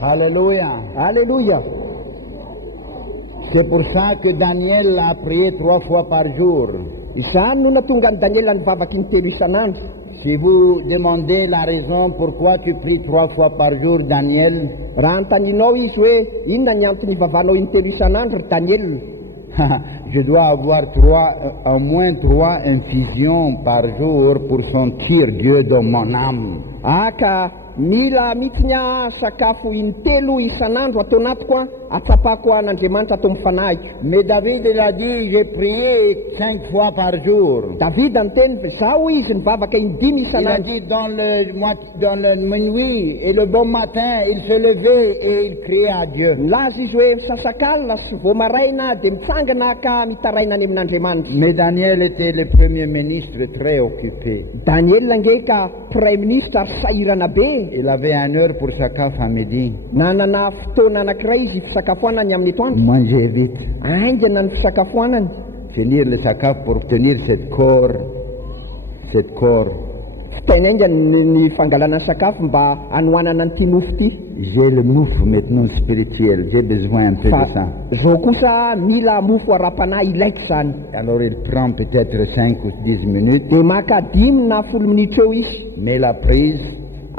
Alléluia. Alléluia. C'est pour ça que Daniel a prié 3 fois par jour. Izany no natonga ny Daniela nivavaky ny telo isan'andro. Si vous demandez la raison pourquoi tu pries 3 fois par jour, Daniel, Raha anontanianao izy hoe inona ny antony ivavanao iny telo isan'andro, Daniel? je dois avoir au moins 3 infusions par jour pour sentir Dieu dans mon âme. Ka mila mihitsy sakafo intelo isan'andro atao anatiko atsapako an'Andriamanitra atao amin'ny fanahiko. Mais David il a dit, j'ai prié 5 fois par jour. David anteny zao izy nivavaka indimy Il a isan'andro. dit dans le minuit et le bon matin, il se levait et il criait à Dieu. Milaza izy hoe misasakalina sy vao maraina dia mitsangana ka mitaraina any amin'Andriamanitra. Mais Daniel était le premier ministre très occupé. Daniel ngeka premier ministre ary sahirana be. Il avait 1 heure pour sakafo à midi. Nanana fotoana anankiray izy fisakafoanany amin'ny atoandro. Manger vite. Aingana ny fisakafoanany. Finir le sakafo pour obtenir cette corps. Fitainaingana ny fangalana sakafo mba anohanana ny tinofo ty. J'ai le mouffe maintenant spirituel. J'ai besoin un peu de ça. Zao kosa mila mofo ara-panahy ilaiko zany. Alors il prend peut-être 5 ou 10 minutes. Dia maka 10 na 10 minitra eo izy. Mais la prise,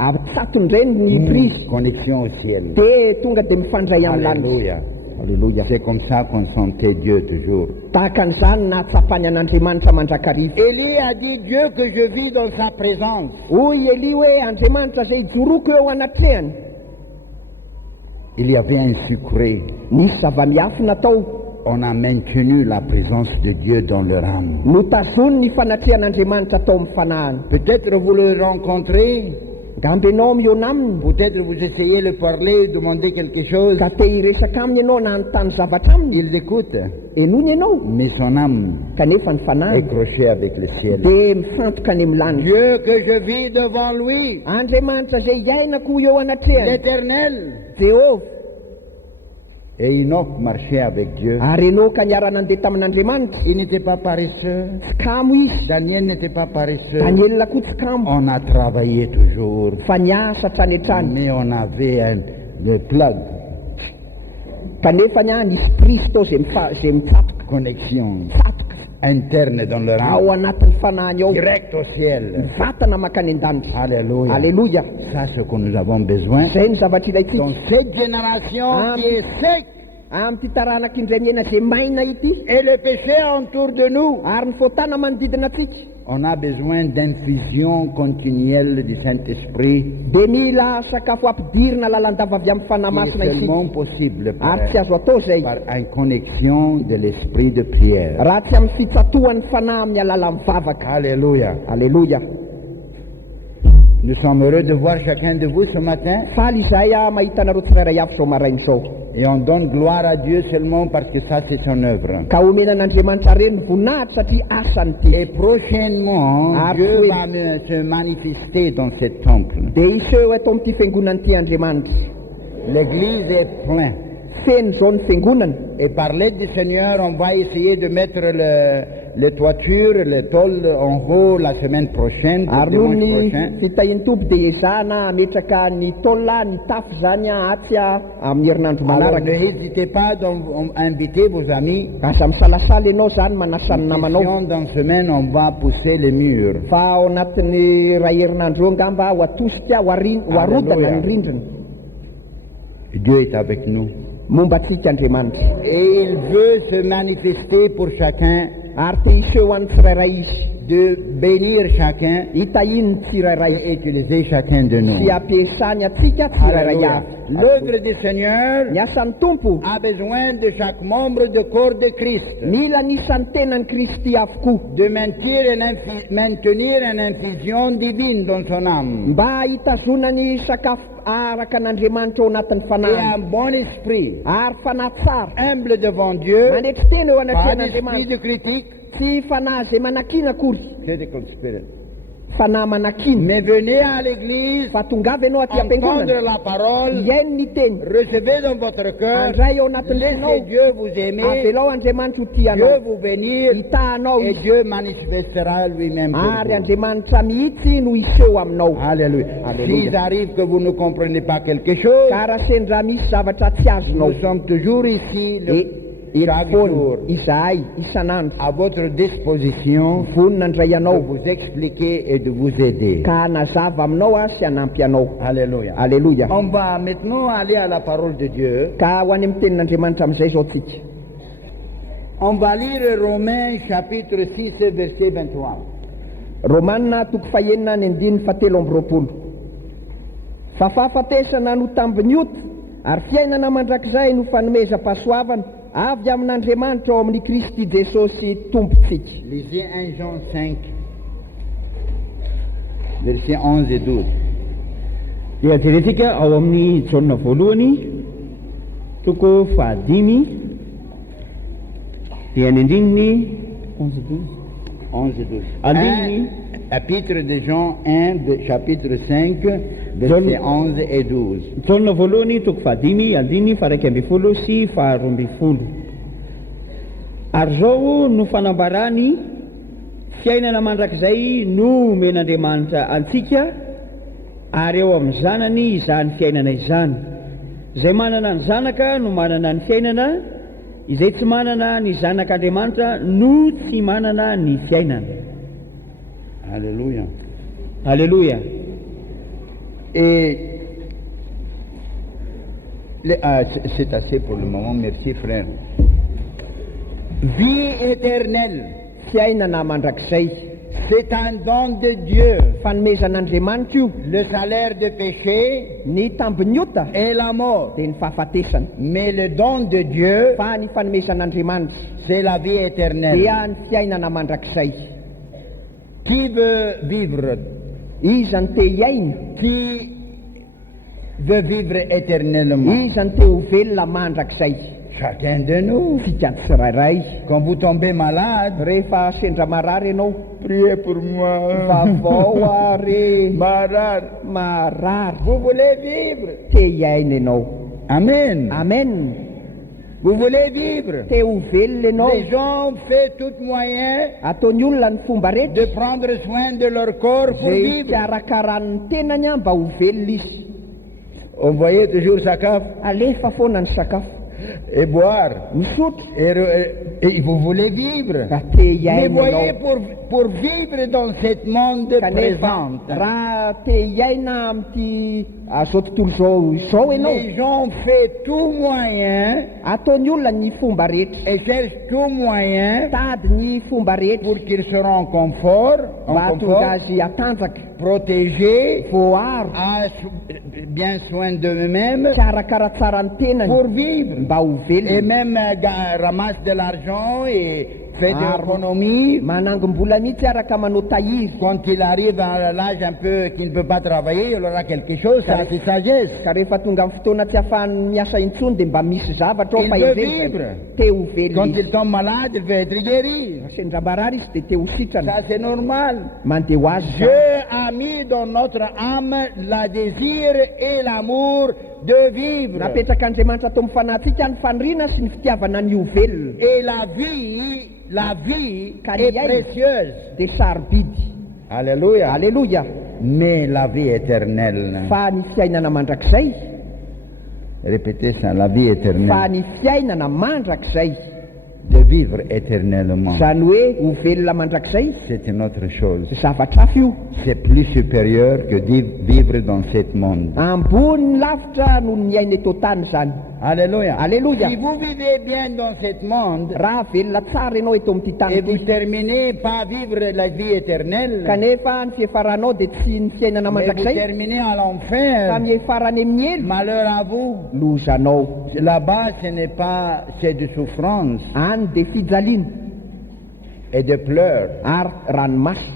Atsatony reny ny prise. connexion au ciel. Dia tonga dia mifandray amin'ny lanitra. Alléluia. Alléluia. C'est comme ça qu'on sentait Dieu toujours. Tahaka an'izany na tsapany an'Andriamanitra mandrakariva. Élie a dit, Dieu que je vis dans sa présence. Hoy Eli hoe Andriamanitra zay joroko eo anatrehany. Il y avait un sucré. Nisy zava-miafy natao. On a maintenu la présence de Dieu dans leur âme. Notazony ny fanatrehan'Andriamanitra tao amin'ny fanahany. Peut-être vous le rencontrez, Gambe ianao mihaona aminy. peut-être vous essayez de parler, demander quelque chose. Ka te hiresaka aminy ianao na anontany zavatra aminy. Il écoute, Enony ianao. mais son âme Kanefa ny est fanahany crochée avec le ciel. dia mifantoka any amin'ny lanitra. Dieu que je vis devant lui, Andriamanitra zay iainako eo anatrehany. l'Éternel. Jehovah. Et Enoch marchait avec Dieu. Ary Enoka niara nandeha tamin'Andriamanitra. Il n'était pas paresseux. Tsy kamo izy. Daniel n'était pas paresseux. Daniel koa tsy kamo. On a travaillé toujours, Fa niasa hatrany hatrany. mais on avait le plug, Kanefa nisy prise tao zay mitsatoka. connexion Tsatoka interne dans leur âme, ao anatin'ny fanahany ao. direct au ciel. Vatana makany an-danitra. Alléluia. Alléluia. Ça, c'est ce que nous avons besoin. Zay ny zavatra ilaitsika. Dans cette génération qui est sec Amity taranaka indray miaina zay maina ity. et le péché autour de nous, Ary ny fotana manodidina atsika. on a besoin d'infusion continuelle du Saint-Esprit. Dia mila sakafo ampidirina lalandava avy amin'ny fanahy C'est masina isika. seulement possible Ary tsy azo atao zay par une connexion de l'esprit de prière. raha tsy amin'ny fitsatohan'ny fanahy amin'ny alala mivavaka. Alléluia. Alléluia. Nous sommes heureux de voir chacun de vous ce matin. Faly izay mahita anareo tsirairay avy zao maraina zao. Et on donne gloire à Dieu seulement parce que ça c'est son œuvre. Ka omenan'Andriamanitra reny voninahitra satria asany Et ty. prochainement, Ah, Dieu oui. va se manifester dans ce temple. Dia iseho atao amin'ity fiangonana ity Andriamanitra. L'église est pleine. Feno zao ny fiangonana. Et par l'aide du Seigneur, on va essayer de mettre les toitures, les tôles en haut la semaine prochaine, pour Ary noho dimanche ny prochain. fitahiany tompo dia ezahana ametraka ny taola ny tafo zany atsy amin'ny herinandro Alors manaraka. n'hésitez pas à inviter vos amis. Aza misalasala ianao zany manasa ny namanao. Dans une semaine, on va pousser les murs. Fa ao anatin'ny ray herinandro eo ngamba ho atosika ho arodana ny rindrina. Dieu est avec nous. Momba antsika Andriamanitra. Et il veut se manifester pour chacun, Ary te iseho an'ny tsirairay izy. de bénir chacun Hitahiny ny tsirairay. et utiliser chacun de nous. Sy ampiasany atsika tsirairay Alléluia. avy. L'œuvre du Seigneur Ny asan'ny tompo a besoin de chaque membre du corps de Christ mila nisan'ny tenany Kristy avokoa de maintenir une infusion divine dans son âme mba hitazonany sakafo araka an'Andriamanitra ao anatin'ny et fanahy. un bon esprit Ary fanahy tsara. humble devant Dieu, Mandretry teny eo pas d'esprit anatrehan'Andriamanitra. de critique, Tsy fanahy zay manakina akory. critical spirit, fanahy manakiny Mais venez à l'église, fa tongavy ianao aty entendre am-piangonana la parole, iaino ny teny recevez dans votre cœur, andray ao anatin'ny laissez tenao Dieu vous aimer, avelao Andriamanitra ho Dieu tianao vous bénir, hitahanao et izy Dieu manifestera lui-même pour ary vous. Andriamanitra mihitsy no iseho aminao Alléluia. Alléluia. S'il arrive que vous ne comprenez pas quelque chose, ka raha sendra misy zavatra tsy azonao nous sommes toujours ici chaque foana jour izahay isan'andro à votre disposition vonina andray de ianao vous expliquer et de vous aider. ka hanazava aminao sy hanampy anao Alléluia. alleluia On va maintenant aller à la parole de Dieu. ka ho any amin'ny tenin'Andriamanitra amin'izay zao tsika On va lire Romains chapitre 6 verset 23. romanina toko fahenina ny andininy fatelo amby roapolo fa fahafatesana no tambiny ota ary fiainana mandrakizay no fanomeza-pahasoavana avy amin'Andriamanitra ao amin'ny Kristy Jesosy tompontsika Lisez 1 Jean 5 verset 11 et 12. dia jerentsika ao amin'ny jauna voalohany toko fahadimy dia ny andininy 11 et 12. Andini. Épître de Jean 1, chapitre 5, verset 11 et 12. jauna voalohany toko fahadimy andininy faraiky amby folo sy faharoa amby folo ary zao no fanambarany fiainana mandrakizay no men'Andriamanitra antsika ary eo amin'ny zanany izany fiainana izany izay manana ny zanaka no manana ny fiainana izay tsy manana ny zanak'Andriamanitra no tsy manana ny fiainana. Alléluia. Alléluia. Et c'est assez pour le moment, merci frère. Vie éternelle, fiainana mandrakizay c'est un don de Dieu. fanomezan'Andriamanitra io Le salaire de péché ny tambiny ota est la mort. dia ny fahafatesana Mais le don de Dieu, fa ny fanomezan'Andriamanitra c'est la vie éternelle. dia ny fiainana mandrakizay Qui veut vivre? iza ny te hiaina Qui veut vivre éternellement? iza ny te ho velona mandrakizay Chacun de nous. tsika tsirairay Quand vous tombez malade, rehefa sendra marary ianao priez pour moi. vavao ary Malade. marary Vous voulez vivre? te hiaina ianao Amen. amen Vous voulez vivre? te ho velona ianao Les gens font tout moyen ataony olona ny fomba de rehetra prendre soin de leur corps pour zay vivre. tiarakaran'ny tenany a mba ho velona izy On voyait toujours sa cave alefa foana ny sakafo et boire. misotro Et vous voulez vivre. ka te Mais hiaina voyez, ianao pour vivre dans ce monde kanefa présent, raha te hiaina amity zao tontolo zao ianao les gens font tout moyen ataony olona ny fomba rehetra et cherchent tout moyen tady ny fomba rehetra pour qu'ils seront en confort, mba hatonga azy atanjaka protégés, voaro à bien soin d'eux-mêmes karakara tsara ny tenany pour vivre. mba ho Et velona même ramassent de l'argent et fait de Ah, l'économie. manangom-bola mihitsy araka manao tahiry Quand il arrive à l'âge un peu qu'il ne peut pas travailler, il aura quelque chose, ça c'est sagesse. ka rehefa tonga amin'ny fotoana tsy ahafahany miasa intsony dia mba misy zavatra ao Il fa veut ivelona vivre. te ho Quand velona il tombe malade, il veut être guéri. sendra marary izy dia te ho sitrana Ça c'est normal. mandeha ho azy Dieu a mis dans notre âme la désir et l'amour de vivre. napetrak'Andriamanitra atao amin'ny fanahintsika ny faniriana sy ny fitiavana ny ho velona Et la vie est précieuse. dia sarobidy Alléluia. alleluia Mais la vie éternelle. fa ny fiainana mandrakizay Répétez ça, la vie fa éternelle. ny fiainana mandrakizay De vivre éternellement. zany hoe ho velona mandrakizay C'est une autre chose. zavatra hafa io C'est plus supérieur que vivre dans ce monde. ambony lavitra noho ny aina eto tany zany Alléluia. Alléluia. Si vous vivez bien dans ce monde raha velona tsara ianao eto amin'ity tany et vous ity terminez pas vivre la vie éternelle, kanefa ny fiefaranao dia tsy ny fiainana mais vous mandrakizay terminez à fa l'enfer, miefarany amin'ny elo malheur à vous. lozanao Là-bas, ce n'est pas, c'est de souffrance any dia fijaliana et de pleurs ary ranomasy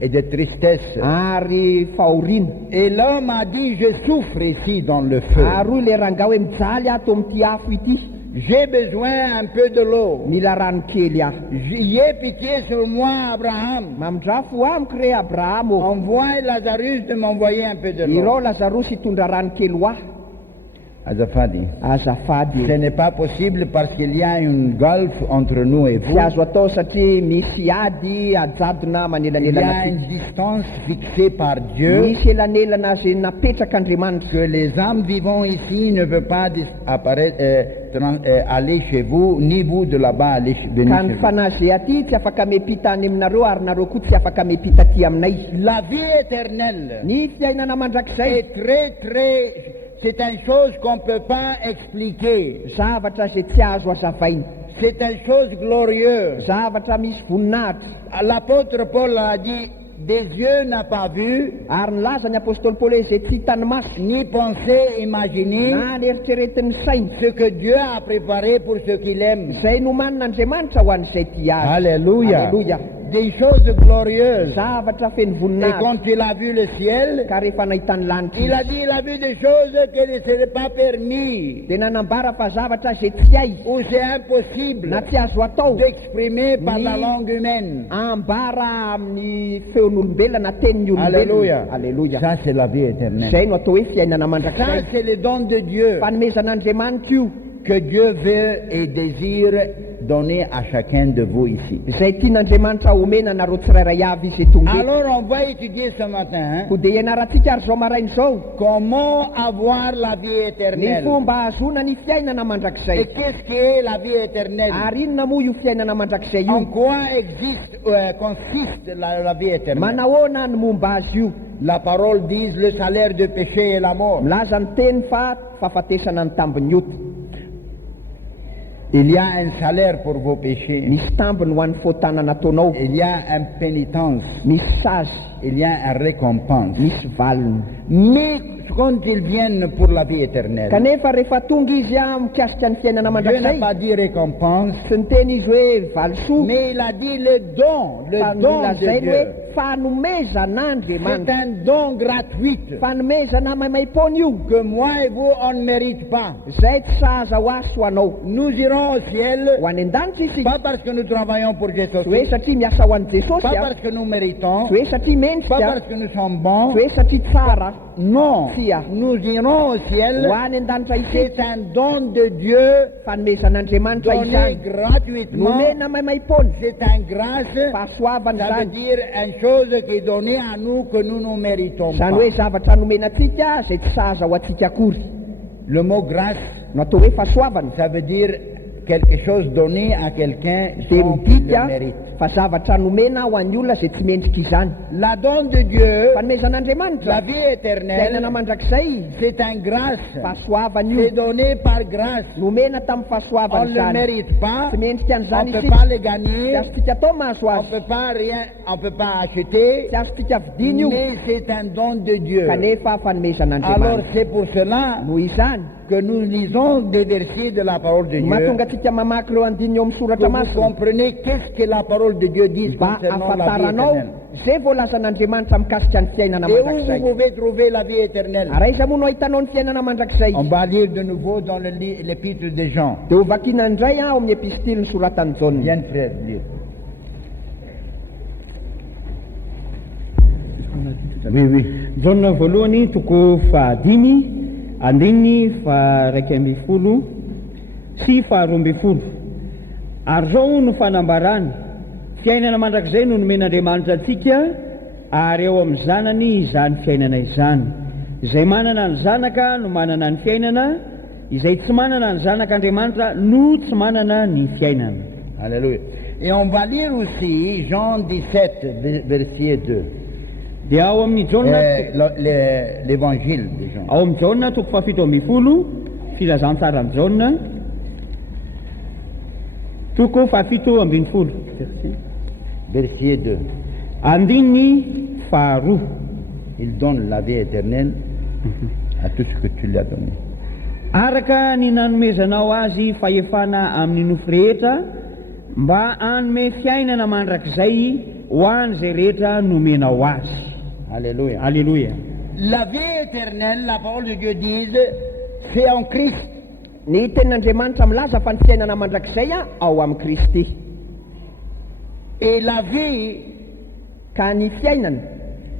et de tristesse. ary fahoriana Et l'homme a dit, je souffre ici dans le feu. ary hoy le rangah hoe mijaly ato amin'ity afo ity J'ai besoin un peu de l'eau. mila rano kely aho. Ayez pitié sur moi, Abraham. Mamindrafo amiko re Abrahamo. Envoie Lazarus de m'envoyer un peu de l'eau. Ireo Lazarosy hitondra rano kely ho aho. Azafadi. Azafady. Ce n'est pas possible parce qu'il y a une golfe entre nous et vous. Tsy azo atao satria misy ady ajadona Il y manelanelana a une aty. distance fixée par Dieu Misy elanelana zay napetrак'Andriamanitra. que les âmes vivant ici ne veulent pas aller chez vous, ni vous de là-bas aller venir Ka chez ny vous. fanahy zay aty tsy afaka miampita any aminareo ary nareo koa tsy afaka miampita aty aminay. La vie éternelle Ny fiainana mandrakizay est c'est une chose qu'on ne peut pas expliquer. zavatra zay tsy azo azavaina. C'est une chose glorieuse. Zavatra misy voninahitra. L'apôtre Paul a dit, des yeux n'a pas vu, Ary nilaza ny apôstôly Paoly zay tsy hitany maso ni pensé, imaginé, na ny eritreretin'ny saina ce que Dieu a préparé pour ceux qui l'aiment. zay nomanin'Andriamanitra ho an'izay tia azy. Alléluia. Alléluia. Des choses glorieuses. Zavatra feno Et voninahitra. quand il a vu le ciel, Ka rehefa nahitany lanitra il a dit, il a vu des choses qui ne seraient pas permis, dia nanambara fa zavatra zay tsy hay ou c'est impossible na tsy azo atao d'exprimer par la Ni- langue humaine. ambara amin'ny feon'olombelona na tenin'ny Alléluia. olombelona. Alleluia. Ça, c'est la vie éternelle. Zay no atao hoe fiainana Ça, mandrakizay. c'est le don de Dieu Fanomezan'Andriamanitra io que Dieu veut et désire donner à chacun de vous ici. zay tian'Andriamanitra omena nareo tsirairay avy izy eto nge. Alors, on va étudier ce matin hein, Ko dia ianarantsika ary zao maraina zao comment avoir la vie ny éternelle. fomba azona ny fiainana Et mandrakizay. qu'est-ce qu'est la vie éternelle? Ary inona moa io fiainana mandrakizay En io? quoi consiste la vie éternelle? Manahoana ny momba azy io? La parole dit le salaire du péché est la mort. Milaza ny teny fa fahafatesana ny tambiny ota. Il y a un salaire pour vos péchés. Misy tambiny ho an'ny fotanana ataonao. Il y a une pénitence. Misy sazy, Il y a une récompense. misy valiny. Mais quand ils viennent pour la vie éternelle, Kanefa rehefa tonga izy mikasika ny fiainana Dieu n'a mandrakizay, pas dit récompense, tsy niteny izy hoe valisoa, mais il a dit le don fa de nolazany Dieu. hoe fanomezana C'est Andriamanitra. un don gratuit Fanomezana maimaim-poana io. que moi et vous, on ne mérite pas. Zay tsy sahaza ho azy ho anao. Nous irons au ciel, Ho any an-danitra isika. pas parce que nous travaillons pour Tsy hoe Jésus, satria miasa ho an'i Jesosy pas a. parce que nous méritons, Tsy hoe satria pas mendrika. parce que nous sommes bons. Tsy hoe satria tsara. Non, Sia. nous irons au ciel. Ho any an-danitra C'est isika. un don de Dieu Fanomezan'Andriamanitra donné izany. gratuitement. Nomena maimaim-poana. C'est une grâce. Fahasoavana Ça veut zany. dire une chose qui est donnée à nous que nous ne méritons Zany pas. hoe zavatra nomenantsika zay tsy sahaza ho antsika akory. Le mot grâce, No atao hoe fahasoavana. ça veut dire quelque chose donné à quelqu'un Dia sans qu'il le midika mérite. fa zavatra nomena ho an'ny olona zay tsy mendrika izany. La don de Dieu, Fanomezan'Andriamanitra. la vie Fiainana éternelle, mandrakizay. c'est une grâce. Fahasoavana C'est io. donné par grâce. Nomena tamin'ny On fahasoavana ne le zany. mérite pas. Tsy mendrika On an'izany ne peut isika. pas le Tsy gagner. azontsika atao mahazo On azy. ne peut pas rien, on peut pas acheter. Tsy azontsika vidiny io. Mais c'est un don de Dieu. Kanefa Alors fanomezan'Andriamanitra. c'est pour cela Noho izany que nous lisons des versets de la parole de Dieu. mahatonga atsika mamaky ireo andininy eo amin'ny Que soratra vous masina comprenez qu'est-ce que la parole de Dieu dit mba concernant la vie ahafantaranao éternelle. zay voalazan'Andriamanitra mikasika ny fiainana Et où mandrakizay. vous pouvez trouver la vie éternelle. Ary aiza moa no ahitanao ny fiainana mandrakizay? On va lire de nouveau dans l'épître de Jean. Dia ho vakina indray ao amin'ny epistily ny soratan'ny Jaune. Viens frère, lire. Oui. Jauna voalohany toko fahadimy andininy fa raiky amby folo sy faharoa amby folo. Ary zao no fanambarany fiainana mandrakizay no nomen'Andriamanitra antsika ary eo amin'ny zanany izany fiainana izany. Izay manana ny zanaka no manana ny fiainana, izay tsy manana ny zanak'Andriamanitra no tsy manana ny fiainana. Alléluia. Et on va lire aussi Jean 17, verset 2. Dia ao amin'ny Jauna L'évangile de Jean. ao amin'ny Jauna toko fahafito amby folo filazantsara amin'ny Jauna toko fahafito ambin'ny folo Verset 2. andininy faharoa. Il donne la vie éternelle à tout ce que tu lui as donné. Araka ny nanomezanao azy fahefana amin'ny nofo rehetra mba anome fiainana mandrakizay ho an'izay rehetra nomenao azy. Alléluia. Alléluia. La vie éternelle, la parole de Dieu dit, c'est en Christ. ny tenin'andriamanitra milaza fa ny fiainana mandrakizay ao amin'ny Kristy. Et la vie Ka ny fiainana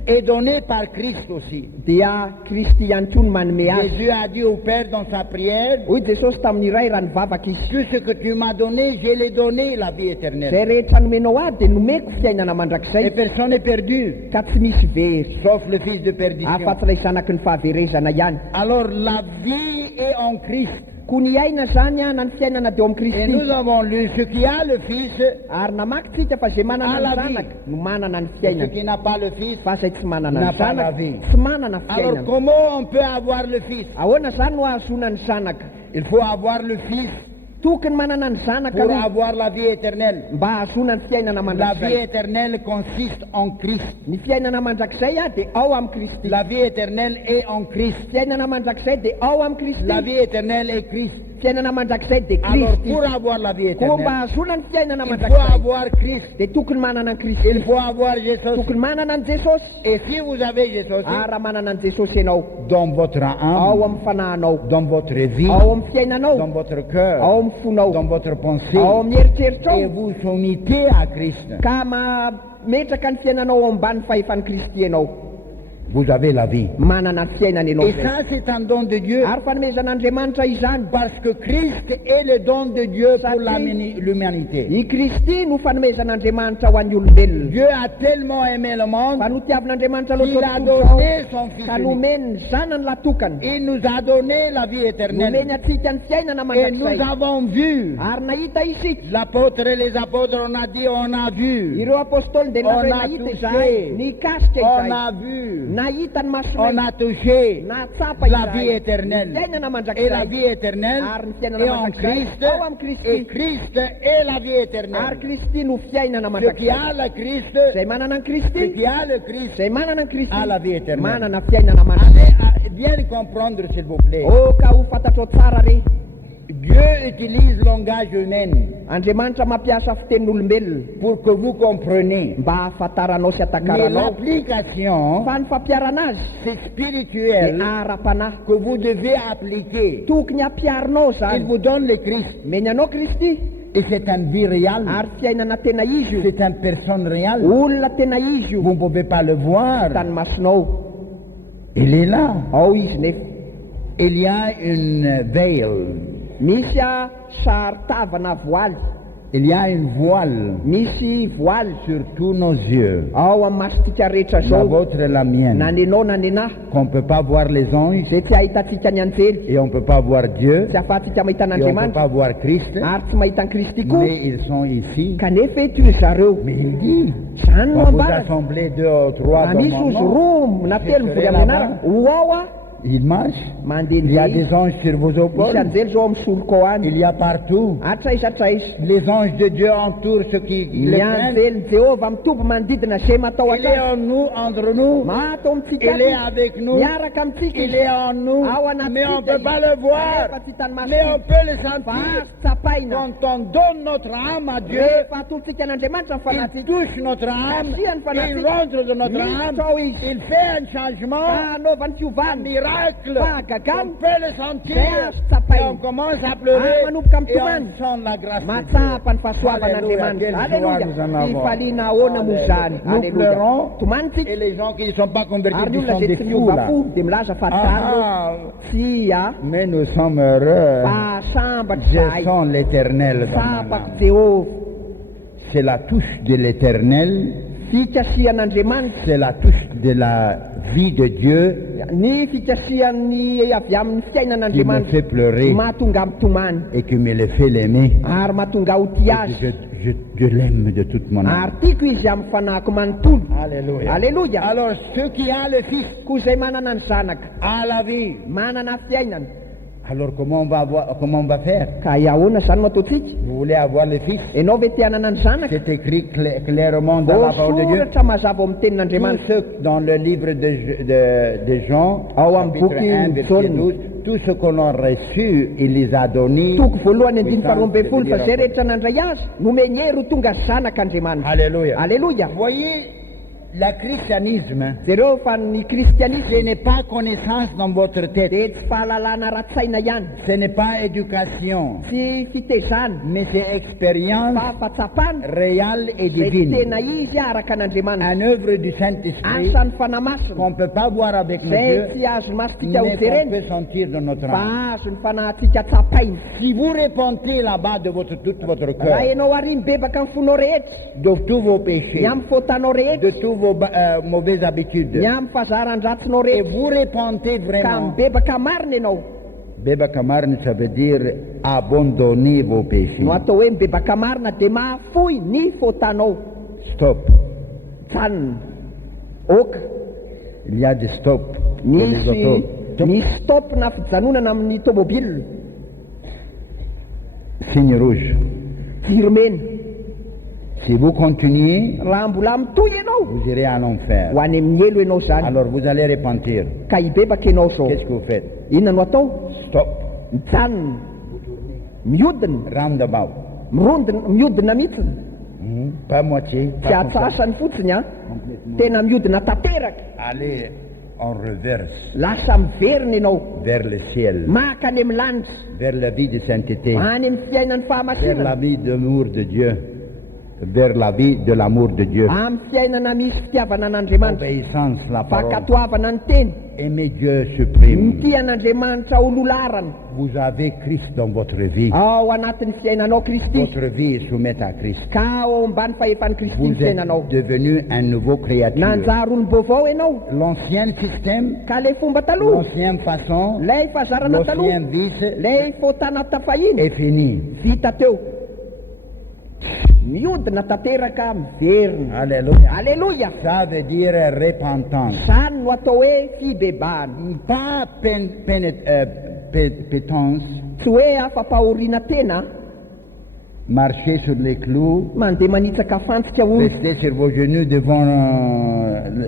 est donnée par Christ aussi. dia Kristy ihany koa no manome azy. Jésus a dit au Père dans sa prière, Hoy Jesosy tamin'ny iray raha nivavaka izy, tout ce que tu m'as donné, je l'ai donné, la vie éternelle. zay rehetra nomenao ahy dia nomeko fiainana Et mandrakizay, personne n'est perdu, ka tsy misy very sauf le fils de perdition. afa-tsy ilay zanaky ny fahaverezana ihany. Alors la vie est en Christ. Koa ny aina zany na ny fiainana dia ao amin'ny Et nous Kristy. avons lu ce qui a le Fils, Ary namakytsika fa zay manana la ny vie. zanaka no manana ny et ce fiainana, qui n'a pas le Fils. fa zay tsy manana n'a ny pas la zanaka vie. tsy manana Alors fiainana. comment on peut avoir le Fils? Ahoana zany no ahazona ny zanaka? Il faut avoir le Fils Tokony manana ny zanaka pour aloha avoir la vie éternelle. mba ahazona ny fiainana La vie mandrakizay. éternelle consiste en Christ. Ny fiainana mandrakizay dia ao amin'ny Kristy. La vie éternelle est en Christ. Fiainana mandrakizay dia ao amin'ny Kristy. La vie éternelle est Christ. Fiainana mandrakizay dia Alors Kristy. pour avoir la vie Koa mba éternelle, ahazona ny fiainana il faut mandrakizay avoir Christ. dia tokony manana ny Il Kristy. faut avoir Jésus. Tokony manana ny Jesosy. Et si vous avez Jésus Raha manana ny Jesosy ianao dans votre ao âme, amin'ny fanahinao, dans votre vie, ao amin'ny fiainanao, dans votre ao cœur, amin'ny fonao, dans votre pensée, ao amin'ny et eritreritrao, vous soumettez à Christ, ka mametraka ny fiainanao ao ambany fahefan'ny Kristy ianao, vous avez la vie. manana ny fiainana ianao Et zay. ça, c'est un don de Dieu. Ary fanomezan'Andriamanitra izany. Parce que Christ est le don de Dieu pour Satria- l'humanité. I Kristy no fanomezan'Andriamanitra ho an'ny olombelona. Dieu a tellement aimé le monde, Fa notiavin'Andriamanitra il a loatra donné son Fils ka unique. nomeny ny zanany latokana. Il nous a donné la vie Nomeny éternelle. atsika ny fiainana Et nous mandrakizay. avons vu, Ary nahita isika. l'apôtre et les apôtres, on a dit, on a vu, Ireo apôstôly dia On nahita a nahita touché. izahay, nikasika on izahay, a vu, nahita ny on masonay, a touché natsapa la vie izahay. éternelle. Ny fiainana Et la mandrakizay. vie éternelle Ary ny fiainana est en mandrakizay Christ. ao amin'ny Kristy. Et Christ est la vie Ary éternelle. Kristy no fiainana Ce qui mandrakizay. a le Christ, Zay manana ny ce Kristy, qui a le Christ, zay manana ny Kristy, a la vie éternelle. manana fiainana mandrakizay. Allez, bien le comprendre s'il vous plaît. O ka ho fantatrao tsara re, Dieu utilise le langage humain Andriamanitra mampiasa fitenin'olombelona pour que vous compreniez. mba hafantaranao sy Mais hatakaranao. l'application, Fa ny fampiarana azy c'est dia spirituel ara-panahy. que vous devez appliquer. Tokony ampiarinao Il zany. vous donne le Christ. Meny anao Kristy, Et c'est une vie réelle. ary fiainana tena izy io. C'est une personne réelle. Olona tena izy io. Vous ne pouvez pas le voir. Tany masonao. Il est là. Ao izy nefa. Il y a une veille. Misy saritavana voaly. Il y a une voile Misy voaly sur tous nos yeux. ao amin'ny masontsika rehetra La zao. vôtre et la mienne. Na ny anao na ny anahy. Qu'on ne peut pas voir les anges Zay tsy ahitantsika ny anjely. et on ne peut pas voir Dieu Tsy ahafahantsika mahita et on ne peut an'Andriamanitra. pas voir Christ. Ary tsy mahita ny Kristy koa. Mais ils sont ici. Kanefa eto io zareo. Mais il dit, Zany no quand vous ambara. assemblez deux ou trois Raha dans misy mon ozy nom, roa na telo mivory amin'ny anarana, ho ao il marche. Il y a mandehandeha. des anges sur vos Misy épaules. anjely zao amin'ny soroka ao any. Il y a partout. Atraiza atraiza. Les anges de Dieu entourent ceux qui Ny les craignent. anjely Jehova mitombo manodidina zay matao Il est atraiza. en nous, entre nous. Mato amitsika Il est avec nous. miaraka amitsika Il est en nous. ao anaty Mais on ne tsika peut pas le voir. Nefa tsy hitany maso Mais on tsika. peut le Fa sentir. azo tsapaina. Quand on donne notre âme à Dieu, Rehefa atolotsika an'Andriamanitra ny il fanatsika. touche notre âme. Asiany fanatsika. Il rentre dans notre Miditra âme. ao izy. Il fait un changement. Anaovany Un fiovany. miracle. Fahagagany. On peut le sentir. Zay azo tsapaina. Et on commence à pleurer. Ah, manomboka Et on mitomany. sent la grâce de Matsapa ny Dieu. fahasoavan'Andriamanitra. Alléluia, quelle Aleluia. joie nous en avons. Fifaliana ahoana moa zany. Nous Aleluia. pleurons. Tomanitsika. Et les gens qui ne sont pas Ary convertis, ny ils olona sont zay des tsy fous là. miova fo dia milaza fa tsara. Ah, Tsy mais nous sommes heureux. sambatra Je zahay. sens l'éternel dans mon Sapako âme. Jehova. C'est la touche de l'éternel, Fikasian'Andriamanitra. c'est la touche de la vie de Dieu Ny fikasiany avy amin'ny qui me fiainan'Andriamanitra fait pleurer mahatonga amtomany et qui me le fait l'aimer. ary mahatonga ho ty azy Je l'aime de toute mon âme. ary tiako izy amin'ny fanahiko manontolo. Alléluia. Aleluia. Alors, ceux qui ont le Fils Koa izay manana ny zanaka a la vie. manana fiainana. Alors, comment on va faire? Ka ahoana zany no ataontsika? Vous voulez avoir le Fils? Ianao ve te hanana ny zanaka? C'est écrit clairement dans la parole de Dieu. Voasoratra mazava ao amin'ny Tous tenin'Andriamanitra. ceux dans le livre de Jean, Ao amin'ny chapitre boky 1, verset Jaune. 12, tout ce qu'on a reçu, il les a donnés. Toko voalohany andiny puissance faharoa ambin'ny folo de fa venir zay en rehetra nandray azy nomeny hery ho tonga zanak'Andriamanitra. Alléluia. Aleluia. Voyez, Le christianisme, zareo fa ny kristianisme ce n'est pas connaissance dans votre tête, dia tsy fahalalana ra-tsaina ihany, ce n'est pas éducation, tsy fitezana, mais c'est expérience fa fahatsapana réelle et zay divine. tena izy araka an'andriamanitra. Une œuvre du Saint-Esprit Asan'ny fanamasina qu'on ne peut pas voir avec nos zay yeux, tsy azo masitsika mais ho qu'on jerena peut sentir dans notre âme. fa azo ny fanahintsika tsapaina. Si vous répondez là-bas de tout votre Raha cœur, ianao ary mibebaka amin'ny fonao rehetra, de tous vos péchés, ny amin'ny faotanao de rehetra, toutes vos mauvaises habitudes, ny amin'ny fahazaran-dratsinao et rehetra, vous répondez ka vraiment, mibebaka marina ianao, Beba Kamarne, ça veut dire abandonner vos péchés. no atao hoe mibebaka marina dia mahafoy ny faotanao. Stop. Tsanina oka Il y a des stops pour les misy autos. misy stop na fijanonana amin'ny tômôbila, Signe rouge. jiro mena. Si vous continuez, Raha mbola mitoy ianao vous irez à l'enfer. ho any amin'ny elo ianao zany, Alors vous allez repentir. ka hibebaka ianao zao. Qu'est-ce que vous faites? Inona no atao? Stop. Mijanona, mihodina, Roundabout. mihodina mihitsiny, Pas moitié. tsy Pas comme ça. atsasany fotsiny a, tena mihodina tanteraka, Allez en reverse lasa miverina ianao, vers le ciel, maka any amin'ny lanitra, vers la vie de sainteté, any amin'ny fiainan'ny vers la fahamasinana, vie de l'amour de Dieu, vers la vie de l'amour de Dieu. amin'ny fiainana misy fitiavana an'Andriamanitra, Obéissance, la parole. fankatoavana ny teny, Aimez Dieu suprême. mity an'Andriamanitra ho lolarana. Vous avez Christ dans votre vie. Ao anatin'ny fiainanao Kristy, Votre vie est soumise à Christ. ka ao ambany fahefan'ny Kristy ny Vous êtes fiainanao. devenu un nouveau créature. Nanjary olombao vao ianao, L'ancien système, ka le fomba taloha, l'ancienne façon, lay fahazarana taloha, l'ancien vice lay faotana tafahiny, est fini. vita teo. Mihodina tanteraka, miverina. Alléluia. Alleluia! Ça veut dire repentance. Zany no atao hoe fibebahana, Pas pétence, tsy hoe afa-pahoriana tena, marcher sur les clous, mandeha manitsaka fantsika olo, rester sur vos genoux devant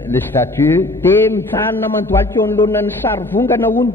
les statues, dia mijanona mandoalika eo anoloana ny sary vongana ony,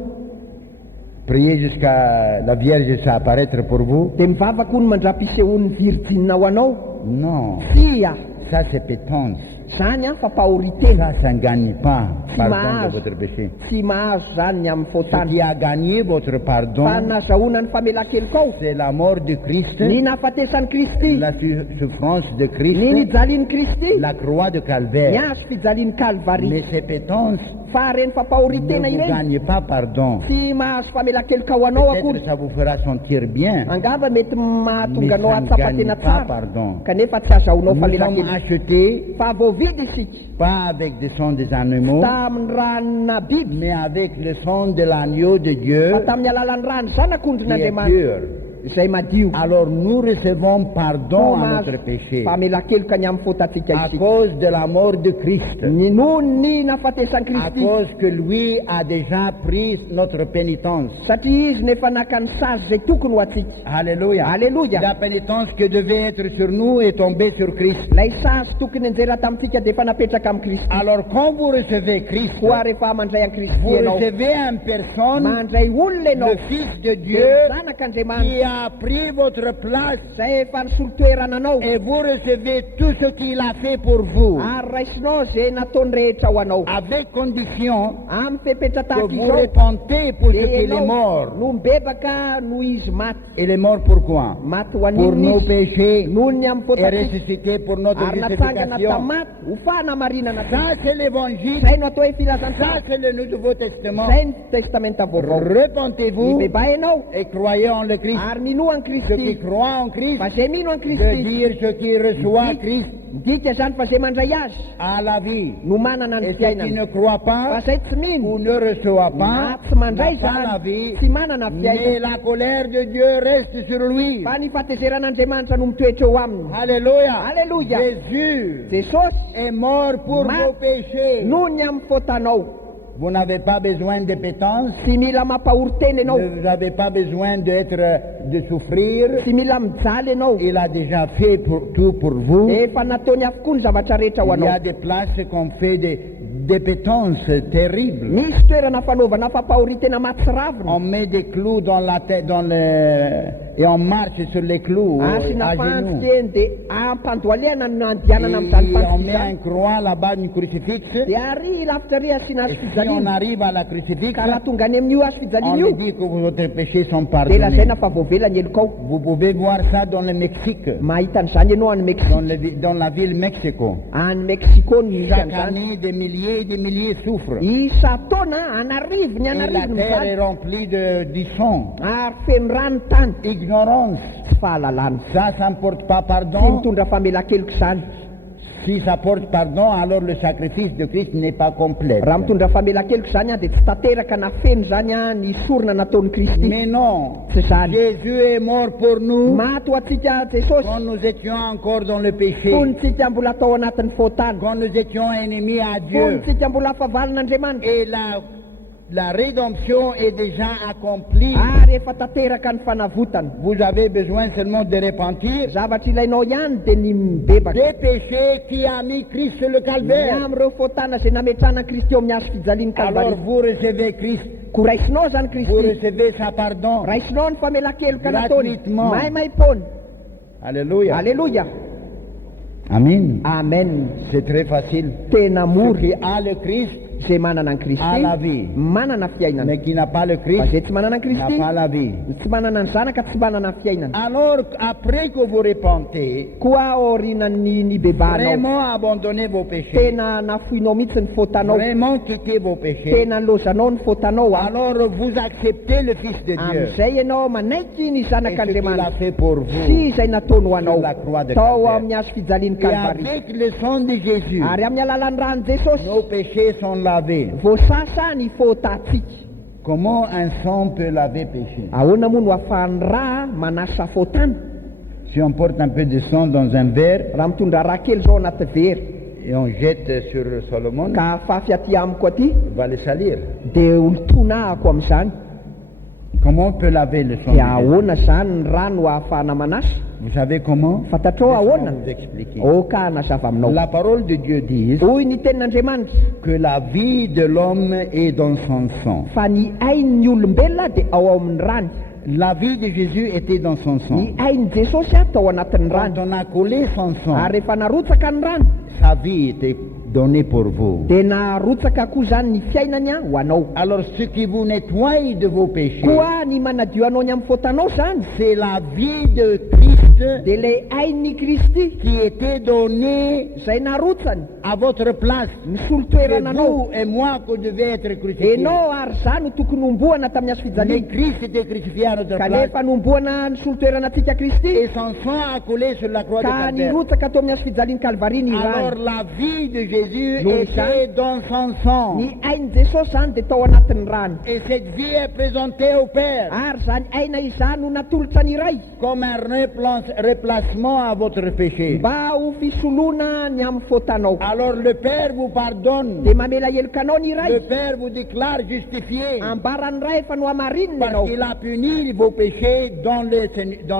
prier jusqu'à la Vierge ça apparaître pour vous. dia mivavaka ony mandrapisehony virjine ho anao. Non, Fia, ça c'est pétence. zany a fampahoritena, Ça ne gagne pas pardon mahazo. de votre péché. tsy mahazo zany ny amin'ny Ce faotana. qui a gagné votre pardon, Fa nazahoana ny famelan-keloka ao, c'est la mort de Christ, ny nahafatesan'ny Kristy, la souffrance de ny Christ, nijalian'ny Kristy, la croix de ny Calvaire. azo fijalian'ny Kalvari. Mais ces pétences Fa reny fampahoritena ne vous ireny, gagnent pas pardon. tsy mahazo famelan-keloka ho anao akory. Peut-être ça vous fera sentir bien, Angamba mety mahatonga mais anao ça ne atsapatena gagne pas tsara, pardon. kanefa tsy azahoanao Nous sommes famelan-keloka. achetés Fa voavidy isika, pas avec des sons des animaux, tamin'ny ranona biby, mais avec le son de l'agneau de Dieu fa tamin'ny alalan'ny rano zanak'ondry qui est n'Andriamanitra, pur. izay madio. Alors nous recevons pardon à Mahazo notre péché famelan-keloka ny amin'ny faotantsika à isika. cause de la mort de Christ, Ny noho ny nahafatesan'ny à Kristy, cause que lui a déjà pris notre pénitence. satria izy nefa naka ny sazy zay tokony ho atsika. Alléluia. Alléluia. La pénitence qui devait être sur nous est tombée sur Christ. Lay sazy tokony anjera tamintsika dia efa napetraka amin'ny Kristy. Alors quand vous recevez Christ, Koa rehefa mandray an'i Kristy vous ianao, recevez en personne mandray olona ianao, le Fils de Dieu dia zanak'Andriamanitra qui a pris votre place zay efa nisolo toerana anao, et vous recevez tout ce qu'il a fait pour vous ary raisinao zay nataony rehetra ho anao. avec condition Amin'ny fepetra que tahaka vous izao, repentez pour ce dia qu'il est ianao mort. no mibebaka no izy maty. Il est mort pourquoi? Maty ho Pour an'iny nos izy, péchés noho ny amin'ny et faotantsika, ressuscité pour notre ary natsangana justification. tamaty ho fanamarinana. Ça c'est l'évangile, Zay no atao hoe ça filazantsara, c'est le Nouveau Testament. zay ny testamenta vaovao. Repentez-vous Mibeba ianao et croyez en le Christ. ary minoa ny Ceux qui Kristy, croient en Christ, fa zay mino any de Kristy, dire ce qui reçoit Christ midika zany fa zay mandray azy à la vie. no manana ny Et ceux qui fiainana, ne croient fa pas zay tsy ou mino ne reçoivent na pas, tsy mandray n'ont pas la zany, vie, tsy manana mais fiainana, la colère de Dieu reste sur lui. fa ny fahatezeran'Andriamanitra no mitoetra eo aminy. Alléluia. Alléluia. Jésus Jesosy est mort pour Ma- vos péchés. noho ny amin'ny faotanao, Vous n'avez pas besoin de pétence. tsy mila mampahory-tena ianao, Vous n'avez pas besoin de souffrir. tsy mila mijaly ianao, Il a déjà fait tout pour vous. efa nataony avokoa ny zavatra rehetra ho Il y a anao. des places qu'on fait des pétances terribles. Misy toerana fanaovana fampahory-tena maty sy ravina, On met des clous dans la tête, dans et on marche sur les clous asina à genoux. fantikeny dia ampandoaliana no andianana amin'izany Et on met fantikizany un croix là-bas, une crucifix. dia ary lavitra ry asiana Et azo si on fijaliana arrive à la crucifix, ka raha tonga any amin'io azo on fijaliana lui io dit que votre péchés sont dia pardonnés. lazaina fa voavelany elokao Vous pouvez voir ça dans le Mexique, mahita an'izany ianao any Mexique dans la ville Mexico. any Mexico no misy Chaque an'izany année, des milliers et des milliers souffrent. isa taona anarivo ny Et la anarivo terre est mizany remplie du sang, ary feno rano tany ignorance. tsy fahalalana Ça ne porte pas tsy pardon. mitondra famelan-keloka izany Si ça porte pardon, alors le sacrifice de Christ n'est pas complet. raha mitondra famelan-keloka izany a dia tsy tanteraka na feno zany a ny sorona nataon'ny Kristy Mais non, tsy zany Jésus est mort pour nous maty ho antsika Jesosy quand nous étions encore dans le péché, fonitsika mbola tao anatin'ny fotany quand nous étions ennemis à Dieu. fonitsika mbola afavalin'Andriamanitra Et la rédemption est déjà accomplie. ary efa tanteraka ny fanavotana Vous avez besoin seulement de repentir zavatra ilainao ihany dia ny mibebaka des péchés qui a mis Christ sur le ny calvaire. amin'ireo fotana izay nametrana Kristy eo amin'ny hazo fijaliany Alors kalvari vous recevez Christ, ko raisinao zany vous Kristy recevez sa pardon. raisinao ny famelan-keloka nataony Gratuitement. maimai-pony Alléluia. alleluia Amen. amen C'est très facile. tena Celui mora qui a le Christ, zay manana ny a Kristy la vie. manana fiainana Mais qui n'a pas le fa Christ, zay tsy manana ny n'a Kristy pas la vie. tsy manana ny zanaka tsy manana ny fiainana Alors, après que vous repentez, koa aorinany bebanao vraiment abandonnez vos péchés, tena nafoinao mihitsy ny fotanao vraiment quittez vos péchés, tena nilozanao ny fotanao a alors vous acceptez le Fils de Dieu amin'izay ianao manaiky ny et ce qu'il a zanak'Andriamanitra fait pour sy vous. izay nataony ho anao Sur la croix de tao Calvaire. amin'ny hazo fijaliany Et kalvari avec le sang de Jésus, ary amin'ny alalan'ny rano Jesosy nos péchés sont lavés. voasasa ny fotatsika Comment un sang peut laver péché? ahoana moa no ahafahan'ny raha manasa fotana Si on porte un peu de sang dans un verre raha mitondra raha kely zao anaty very et on jette sur Salomon, ka fafy aty amiko aty il va le salir. dia olotonahako amin'izany Comment on peut laver le sang dia de Jésus? ahoana zany ny rano ahafahana manasa Vous savez comment? fantatrao Laissez-moi ahoana vous expliquer. oka hanazava aminao La parole de Dieu dit hoy ny tenin'Andriamanitra que la vie de l'homme est dans son sang. fa ny ain'ny olombelona dia ao amin'ny rany La vie de Jésus était dans son sang. ny ain'ny Jesosy a tao anatin'ny rany Quand on a collé son sang, ary rehefa narotsaka ny rano sa vie était donnée pour vous. dia narotsaka koa zany ny fiainany a ho anao Alors ce qui vous nettoie de vos péchés, koa ny manadio anao ny amin'ny fotanao zany c'est la vie de Christ dia le ain'ny Kristy qui était donnée izay narotsany à votre place. misolo C'est toerana anao vous et moi que devait être crucifiés. enao ary zany ho tokony homboana tamin'ny hazo Mais fijaliana Christ était crucifié à notre place kanefa nomboana ny solo toerana antsika Kristy et son sang a coulé sur la croix de ka Calvaire. nirotsaka tao amin'ny hazo fijaliany kalvari ny Alors rany la vie de Jésus Nous était dans son sang. ny ain'ny Jesosy zany dia tao anatin'ny rano Et cette vie est présentée au Père ary zany aina izany ho natolotra ny ray comme un remplacement à votre péché. mba ho fisoloana ny amin'ny fotanao Alors le Père vous pardonne. dia mamela helokanao ny Le ray Père vous déclare justifié ambarany ray efa no amarinina parce ianao qu'il a puni vos péchés dans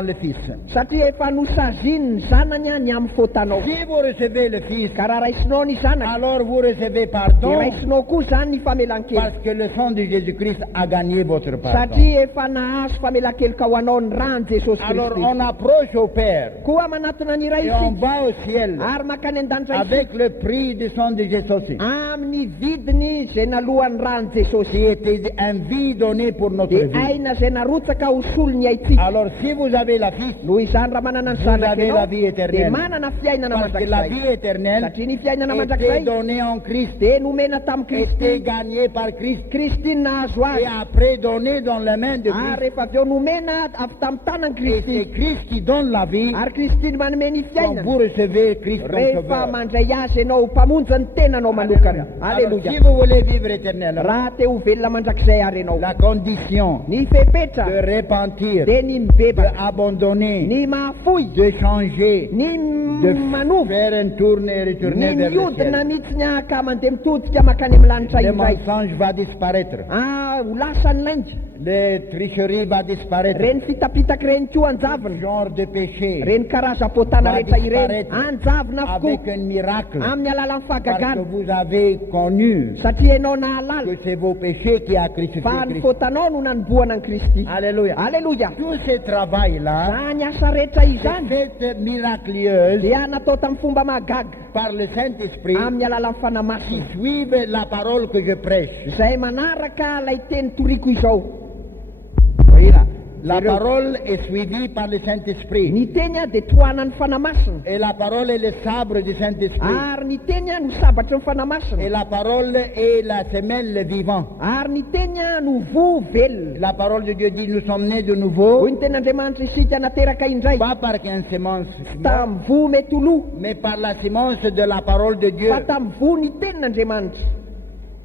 le Fils. satria efa nosaziny ny zanany a ny amin'ny fotanao Si vous recevez le Fils, ka raha raisinao ny zanaka alors vous recevez dia pardon raisinao koa zany ny famelan-kely parce que le sang de Jésus-Christ a gagné votre pardon. satria efa nahazo famelan-keloka ho anao ny rany Jesosy Alors Kristy on approche au Père koa manatona ny ray et on isika va au ciel ary makany an-danitra avec isika le prix du sang de Jésus amin'ny vidiny zay nalohan'ny rany qui Jesosy était un vie donné pour notre dia vie. aina zay narotsaka ho solo ny aitsika Alors si vous avez la Fils, noho izany raha manana ny vous zanaka avez la ianao vie dia éternelle. manana fiainana Parce que la mandrakizay vie éternelle satria ny fiainana était mandrakizay donnée en Christ, dia nomena tamin'ny était Kristy gagnée par Christ Kristy nahazo et azy après donnée dans les mains de ary Christ. rehefa avy eo nomena avy tamin'ny tanany Et c'est Kristy Christ qui donne la vie ary Kristy no manome ny quand fiainana vous recevez Christ comme rehefa sauveur. mandray azy ianao mpamonjy ny tenanao manokana Alors si alleluia vous voulez vivre éternellement, raha te ho velona mandrakizay ary ianao la condition ny fepetra de repentir, dia ny mibebaka d'abandonner, ny mahafoy de changer, ny de manova faire un tour et retourner ny vers le miodina Inona mihitsy ka mandeha mitodika makany amin'ny lanitra Le indray. mensonge va disparaître. Ho lasa ny lainga. Les tricheries va disparaître. Reny fitapitaky reny koa anjavina. Genre de péché Reny karazam-poatana va rehetra ireny disparaître anjavina avec avokoa un miracle. amin'ny alalan'ny Parce que fahagagana. vous avez connu Satria ianao nahalala que c'est vos péchés qui a crucifié fa ny Christ. fotanao no nanomboana ny Kristy. Alléluia. Alleluia. Tout ce travail-là, Zany asa rehetra izany cette miraculeuse dia natao tamin'ny fomba mahagaga par le Saint-Esprit amin'ny alalan'ny qui fanamasina suivent la parole que je prêche. izay manaraka ilay teny toriko izao. Voilà. La parole est suivie par le Saint-Esprit. Ny teny a dia tohanan'ny fanamasina Et la parole est le sabre du Saint-Esprit. ary ny teny a no sabatry ny Et fanamasina la parole est la semelle vivant. ary ny teny a no vo velona. La parole de Dieu dit nous sommes nés de nouveau, Hoy ny tenyandriamanitra isika nateraka indray pas par qu'un semence, tamin'ny vo mety lo mais par la semence de la parole de Dieu. fa tamin'ny vo ny tenin'andriamanitra.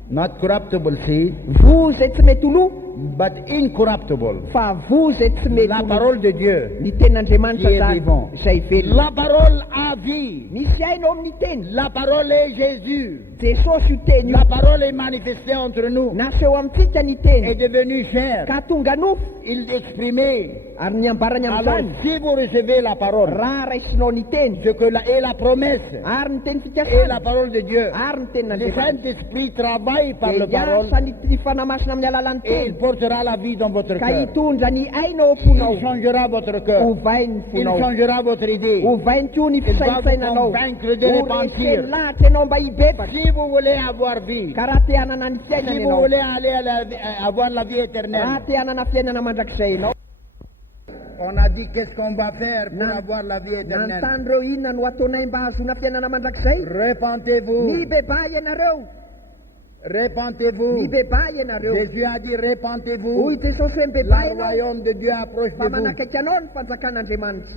Not corruptible seed, Vo zay tsy mety lo but incorruptible. fa vo zay tsy mety La lo. parole de Dieu. Ny tenin'andriamanitra Qui est zany vivant. izay velona. La parole a vie. Misy ainao amin'ny teny. La parole est Jésus. Jesosy io teny io La parole est manifestée entre nous. naseho amintsika ny Est teny devenue chair. ka tonga nofo Il exprimait. ary niambarany Alors amin'izany si vous recevez la parole, raha raisinao ny teny ce que est la promesse ary ny teny et fikasana la parole de Dieu, ary ny le tenin'andriamanitra Saint-Esprit travaille par la dia parole iasa ny fanamasina amin'ny alalan'ny et il teny portera la vie dans votre ka cœur. hitondra ny ainao fonao Il changera votre cœur. ovay ny Il fonao changera votre idée. ovay ny koa ny Il va vous fisainsainanao convaincre de repentir. oreseny lahatra ianao mba hibebaka Si vous voulez avoir vie, ka raha te hanana ny si fiainana vous ianao voulez aller avoir la vie raha éternelle, te hanana fiainana mandrakizay ianao on a dit qu'est-ce qu'on va faire pour avoir la vie éternelle. nanontany reo inona no ataonay mba hazona fiainana mandrakizay. Repentez-vous. Mibebay ianareo, Repentez-vous. mibebay ianareo. Jésus a dit repentez-vous. Hoy Jesosy hoe Le mibebay ianao royaume de Dieu approche fa de vous. manakaiky anao ny fanjakan'Andriamanitra.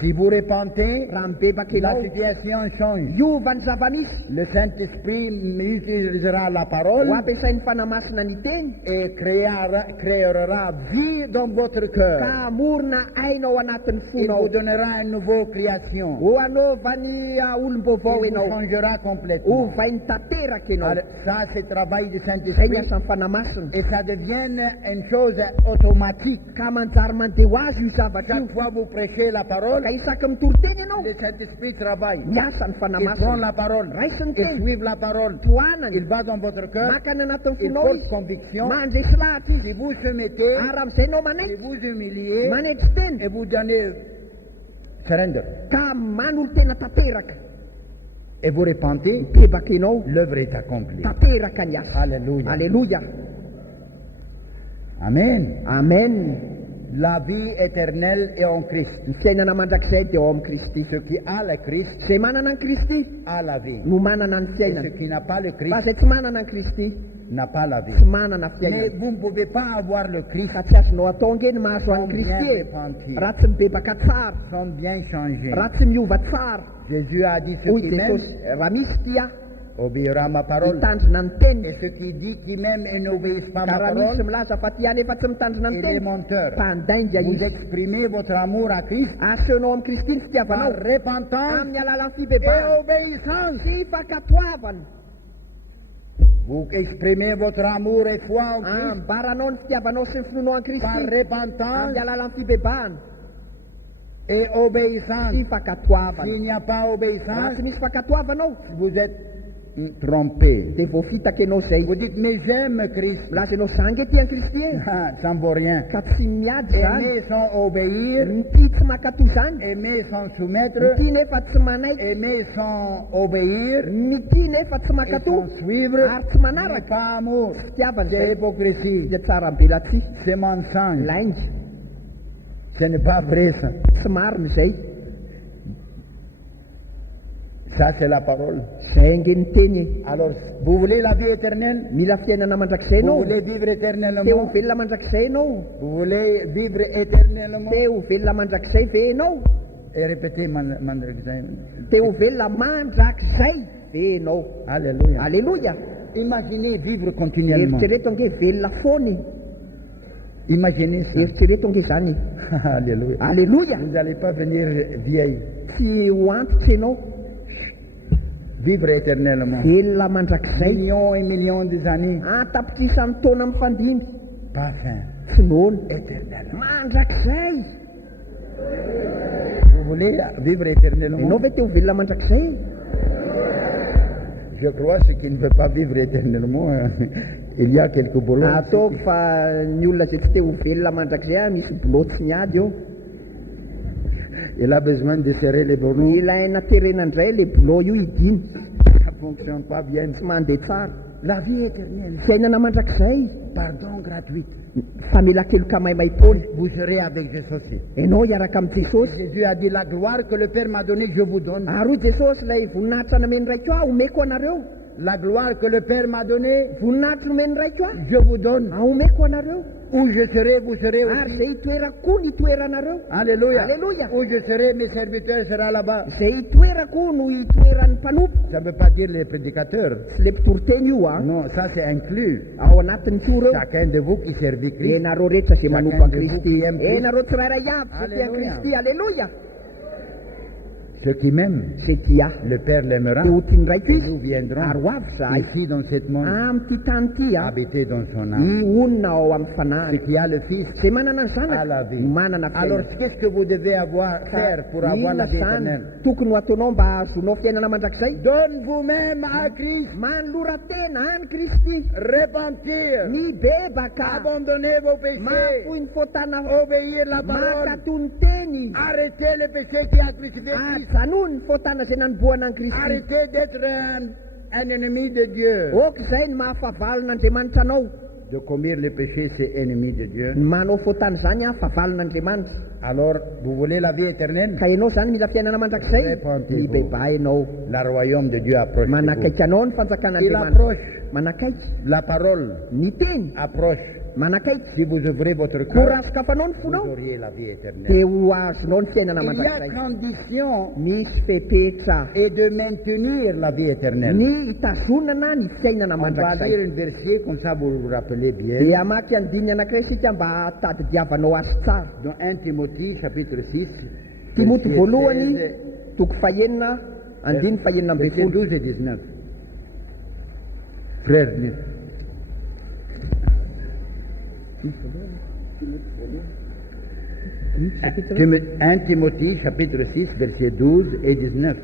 Si vous repentez, Raha mibebaka la ianao situation change. iova ny zava-misy Le Saint-Esprit utilisera la parole ho ampiasain'ny fanamasina ny teny et créera vie dans votre cœur. ka amorona ainao anatin'ny Il fonao. vous donnera une nouvelle création. Ho anaovany olom-baovao Il vous ianao, changera complètement. ovainy tanteraka ianao. Alors, ça, c'est le travail du Zay Saint-Esprit. ny asan'ny fanamasina Et ça devient une chose automatique. ka manjary mandeha ho azy io zavatra io. Chaque fois que vous prêchez la parole, Ka isaky mitory teny ianao le Saint-Esprit travaille. miasa ny Il prend fanamasina, la parole. raisiny Il teny suit la parole. toanany Il va dans votre cœur. makany anatin'ny Il fonao porte izy conviction. mandresy lahatra Si izy vous soumettez, ary am'izay anao si manaiky vous humiliez manetry teny et vous donnez surrender ka manolo tena tanteraka et vous repentez, bebaka ianao l'œuvre est accomplie. tanteraka ny asa. Alléluia. Alleluia. Amen. Amen. La vie éternelle est en Christ. Ny fiainana mandrakizay dia ao amin'ny Kristy. Ce qui a le Christ Zay manana ny Kristy a la vie. no manana ny Et ce fiainana, qui n'a pas le Christ fa zay tsy manana ny Kristy n'a pas la vie. tsy manana Mais fiainana. vous ne pouvez pas avoir le Christ Ka tsy azonao atao nge ny mahazo an'ny sans Kristy bien e repentir, raha tsy mibebaka tsara, sans bien changer. raha tsy miova tsara. Jésus a dit ceux Hoy qui m'aiment Jesosy raha misy tia obéira à ma parole. mitandrina ny teny, Et ceux qui disent qu'ils m'aiment et n'obéissent pas à ka ma raha misy parole, milaza fa tia nefa tsy mitandrina ny il est teny menteur. mpandainga Vous izy. exprimez votre amour à Christ Asehonao amin'ny Kristy ny par fitiavanao repentance amin'ny alalan'ny et fibebahana obéissance. sy fakatoavana. Vous exprimez votre amour et foi en Christ Ambaranao ny fitiavanao sy ny finoanao an par Kristy amin'ny repentance alalan'ny fibebahana et obéissance. sy fakatoavana. S'il n'y a pas Raha obéissance, tsy misy fakatoavanao vous êtes trompé. dia voafitaka ianao zay. Vous dites, mais j'aime Christ. Milaza ianao za nge tia ny Kristy e Ah, ça ne vaut rien. ka tsy miady zany. Aimer sans obéir, Mity tsy makatò zany, aimer sans soumettre, mity nefa tsy manaiky, aimer sans obéir, mity nefa tsy et makatò sans suivre, ary tsy n'est manaraka. pas amour. Fitiavana C'est zay hypocrisie. dia tsara ambelatsy C'est mensonge. laingy, Ce n'est pas vrai ça. tsy marina zay. Ça c'est la parole. Zay nge ny teny e. Alors, vous voulez la vie éternelle? Mila fiainana mandrakizay Vous ianao, voulez vivre te ho éternellement? velona mandrakizay ianao, Vous voulez vivre éternellement? te ho velona mandrakizay ve ianao, Et répétez, te ho velona mandrakizay ve ianao. Alléluia. Alleluia. Imaginez vivre continuellement. Eritrereto nge velona foany, Imaginez ça. eritrereto nge zany. Alléluia. Alleluia. Vous n'allez pas venir vieille. Tsy ho antitra ianao, vivre éternellement. velona mandrakizay Millions et millions des années, tapitrisany taona mifandimby pas fin, tsy noana éternellement. mandrakizay. Vous voulez vivre éternellement? Ianao ve te ho velona mandrakizay? Je crois ce qui ne veut pas vivre éternellement, il y a quelques boulons. Ataoko fa ny olona zay tsy te ho velona mandrakizay misy bolôty sy miady eo. Il a besoin de serrer les boulons. Ilaina terenandray le bolô io idiny, Ça ne fonctionne pas bien. tsy mandeha tsara. La vie éternelle, Fiainana mandrakizay, pardon gratuit. famela-keloka maimaimpony. Vous serez avec Jésus. Ianao hiaraka amin'ny Jesosy. Jésus a dit, la gloire que le Père m'a donnée, je vous donne. Ary hoy Jesosy ilay voninahitra nameny raiko aho omeko anareo. La gloire que le Père m'a donnée, Voninahitra nomeny raiko aho je vous donne. omeko anareo. Où je serai, vous serez Ary aussi. zay hitoerako koa ny hitoeranareo. Alléluia. Alléluia. Où je serai, mes serviteurs seront là-bas. Zay hitoerako no hitoeran'ny mpanompo. Ça ne veut pas dire les prédicateurs. Tsy le mpitoroteny io a. Non, ça c'est inclus. Ao anatin'ny tso reo. Chacun de vous qui servit Christ. Enareo rehetra zay manompo Chacun a de vous Kristy. qui aime Christ. Enareo tsirairay avy zay tia Alléluia. Kristy. Alléluia. Ceux qui m'aiment, Zay tia le Père l'aimera. dia ho tiany raiko Et izy. nous viendrons Ary ho avy zahay ici dans cette monde, am'ty tany ty a habiter dans son âme. honina ao amin'ny Ce fanahiny. qui a le Fils Zay manana ny a la zanaka vie. manana Alors fiainana. qu'est-ce que vous devez faire pour avoir la Inona vie zany éternelle? tokony ho ataonao mba ahazonao fiainana mandrakizay? Donne vous-même à Christ. Manolora-tena any Kristy, Repentir. mibebaka, Abandonnez vos péchés. mahafohy ny fotana, Obéir la parole. makato ny teny, Arrêtez le péché qui a crucifié Christ. ajanoany ny fotana zay nanomboana any Kristy. Arrêtez d'être un ennemi de Dieu. Ok zay ny mahafavalon'Andriamanitra anao. De commettre le péché, c'est ennemi de Dieu. Ny manao fotana zany a favalon'Andriamanitra. Alors, vous voulez la vie éternelle? Ka ianao zany mila fiainana mandrakizay, Repentez-vous. mibeba ianao. Le royaume de Dieu approche de vous. Manakaiky anao ny Il fanjakan'Andriamanitra. approche. Manakaiky, La parole ny teny, approche. manakaiky. Si vous ouvrez votre Ko cœur, raha sokafanao ny vous fonao, auriez la vie éternelle. dia ho azonao ny fiainana Il y a mandrakizay. condition Misy fepetra et de maintenir la vie éternelle. ny hitazonana ny fiainana On va lire mandrakizay. un verset, comme ça vous vous rappelez bien. Dia amaky andiny anankiray sika mba hatadidiavanao azy tsara. Dans 1 Timothée, chapitre 6, Timoty verset voalohany 16, toko fahenina andiny fahenina amby verset folo. 12 et 19. Frère, Chapitre 1 Timothée, chapitre 6, verset 12 et 19.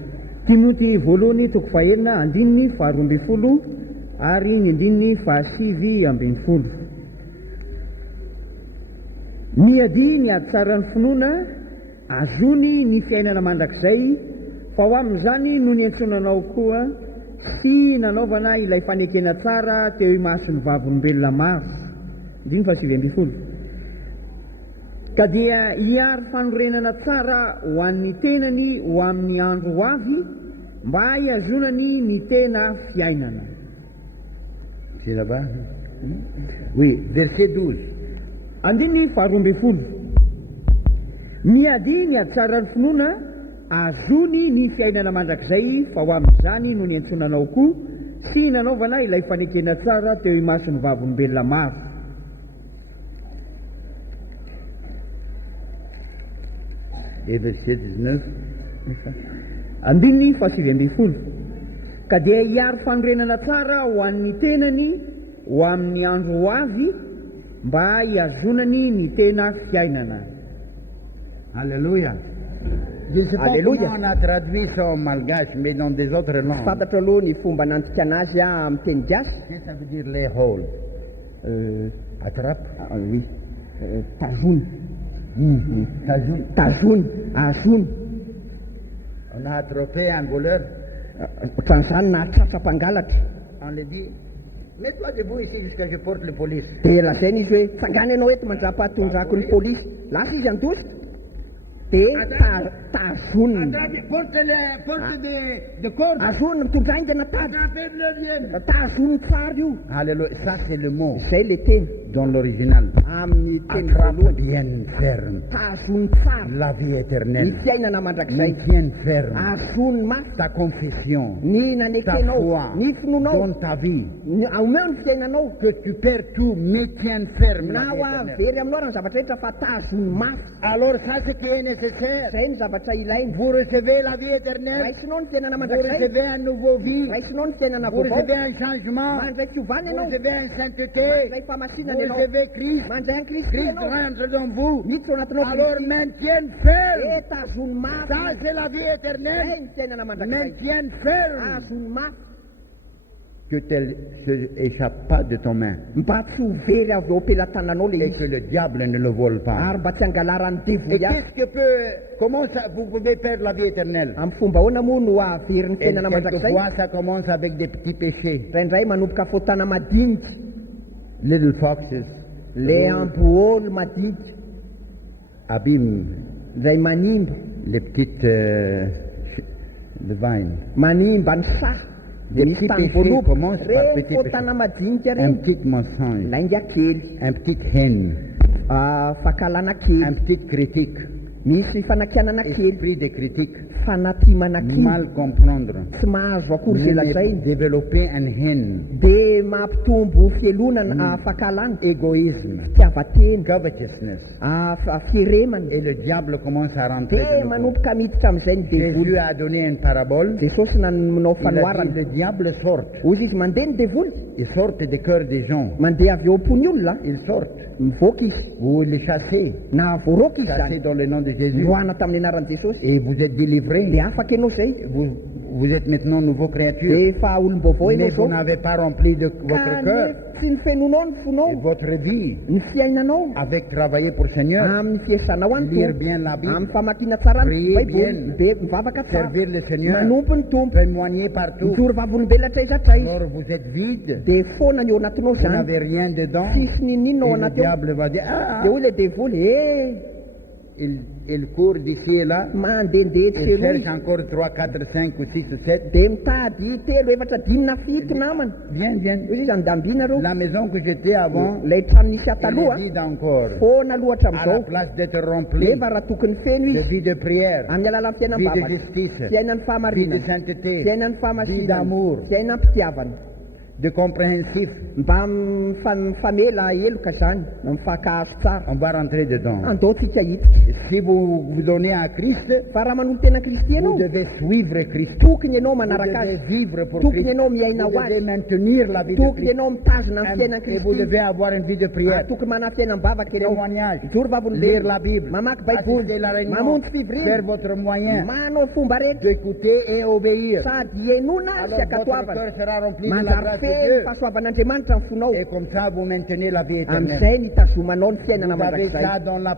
Timoty voalohany toko fahenina andininy faharoa ambin'ny folo ary ny andininy fahasivy ambin'ny folo. Miady ny ady tsara ny finoana, azony ny fiainana mandrakizay, fa ho amin'izany no niantsonanao koa sy nanaovana ilay fanekena tsara teo imason'ny vavolombelona maro. Andiny fahasivy ambin'ny folo. Ka dia hiary fanorenana tsara ho an'ny tenany ho amin'ny andro ho avy, mba hiazonany ny tena fiainana. C'est là-bas? Oui, verset 12. Andiny faharoa ambin'ny folo. Miady ny ady tsara ny finoana, azony ny fiainana mandrakizay, fa ho amin'izany no niantsonanao koa sy nanaovana ilay fanekena tsara teo imason'ny vavolombelona maro. Et verset 19. Andiny fahasivy ambin'ny folo. Ka dia hiary fanorenana tsara ho an'ny tenany ho amin'ny andro ho avy, mba hiazonany ny tena fiainana. Alléluia. Je ne sais pas Alléluia. comment on a traduit ça en malgache, mais dans des autres langues. Fantatro aloha ny fomba nantika anazy a amin'ny teny gasy. Qu'est-ce que ça veut dire les hold? Attrape. Oui, tazony, Tajoun. tazony, azony. On a attrapé un voleur. Ohatran'izany na tratra mpangalatra. On lui dit, mets-toi debout ici jusqu'à ce que je porte la police. Dia lazainy izy hoe tsangany ianao eto mandrapahatondrako ny polisy. Lasa izy andositra. Dia tazoniny. Porte de corde. Azoniny mitondraingana tady. Attrapez-le bien. Tazony tsara io. Alléluia. Ça, c'est le mot. Zay le teny. dans l'original. amin'ny teny Attrape voalohany bien ferme tazony tsara la vie ny éternelle. fiainana mandrakizay Maintienne ferme azony mafy ta confession, ny ta nanekenao foi ny finonao dans ta vie. omeo ny fiainanao Que tu perds tout, maintienne ferme la na vie ho éternelle. avery aminao raha ny zavatra rehetra fa tazony mafy Alors ça, c'est ce qui est nécessaire. zay ny zavatra ilaina Vous recevez la vie éternelle, raisinao ny fiainana vous mandrakizay recevez un nouveau vie, raisinao ny fiainana vous vaovao recevez un changement, mandray fiovana vous ianao recevez une sainteté, mandray famasinana vous ianao recevez Christ, mandray any kristy Christ ianao rentre dans vous. miditra ao anatinao Alors kristy maintienne ferme. e tazony mafy Ça, c'est la vie zay éternelle. ny fiainana mandrakizay Maintienne ferme. azony mafy Que tel se échappe pas de ton main mba tsy ho very avy eo am-pelatananao le et izy que le diable ne le vole pas. ary mba tsy angalarany Et devoly azy qu'est-ce que comment ça, vous pouvez perdre la vie éternelle? amin'ny fomba ahoana moa no avery ny Et fiainana mandrakizay quelquefois, ça commence avec des petits péchés. indraindray manomboka fotana madinika Little foxes le amboôlo madinika abîment izay manimba les petites le vine. manimba ny saha de Des misy petits tany péchés voalobo commencent par reny petits fotana madinika Un reny petit mensonge, lainga kely un petit haine, fakalana kely un petit critique, misy fanakianana kely esprit de critique, fanatimana kely mal comprendre, tsy mahazo akory zay lazainy développer un haine, de mampitombo fielonana fakalana égoïsme, fitiavatena covetousness. fieremana Et le diable commence à rentrer de de nouveau. manomboka miditra am'izay ny devoly Jésus a donné une parabole. jesosy nanomnao Il a dit, fanoarana le diable sort. ozy izy mandeha ny devoly Il sort des cœurs des gens. mandeha avy eo am-pony olona Il sort. mivoaka izy Vous les chassez. na voaroaka izy Chassez zany dans le nom de Jésus. loana tamin'ny anaran'i jesosy Et vous êtes de délivrés. afaka ianao zay Vous êtes maintenant nouveau créature. de fa olom-baovao Mais ianao vous zao n'avez pas rempli de votre cœur. kanefa tsy ny fenonao ny Et fonao votre vie ny fiainanao avec travailler pour le Seigneur. amin'ny fiesanao any Lire tompo bien la Bible. amin'ny famakina tsara ny Prier baiboly bien. be mivavaka tsara Servir le Seigneur. manompo ny tompo Témoigner partout. mijory vavolombelona traiza izy Alors vous êtes vide. de foana ny eo anatinao Vous zany n'avez rien dedans. tsisy ninino ao Et le anaty eo diable va dire, ah, de hoe le devoly il court d'ici et là. mandehandeha Il tselo cherche izy encore 3, 4, 5 ou 6 ou 7. de mitady telo efatra dimy na fito namana Viens. izy izy andambina reo La maison que j'étais avant, lay trano nisy elle ataloha est vide encore. foana lohatra À la am'izao place d'être remplie nefa raha tokony feno de izy vie de prière, amin'ny alalany vie de fiainam-bavaka justice, fiainany vie de fahamarinana sainteté, fiainany vie fahamasinana d'amour, fiainany mpitiavana de compréhensif. mba mifamela eloka zany mifakahazo tsara On va rentrer dedans. andaotsika hitika Si vous vous donnez à Christ, fa raha manolo tena kristy vous ianao devez suivre Christ. tokony ianao Vous manaraka devez azy vivre pour tokony Christ. ianao miaina Vous ho devez azy maintenir la vie de tokony Christ. ianao mitazona ny fiainany Et vous kristy devez avoir une vie de prière. tokony mana fiainam-bavaka ianao Témoignage, mijory lire vavolombelona la Bible, mamaky assister baiboly la réunion, mamonjy faire fivirina votre moyen manao fomba rehetra d'écouter et obéir. sady enona sy Alors votre akatoavana cœur sera rempli de la manjary grâce de feno Dieu. fahasoavan'andriamanitra ny fonao Et comme ça, vous maintenez la vie éternelle. am'izay nitazomanao ny fiainana Vous avez mandrakizay ça dans la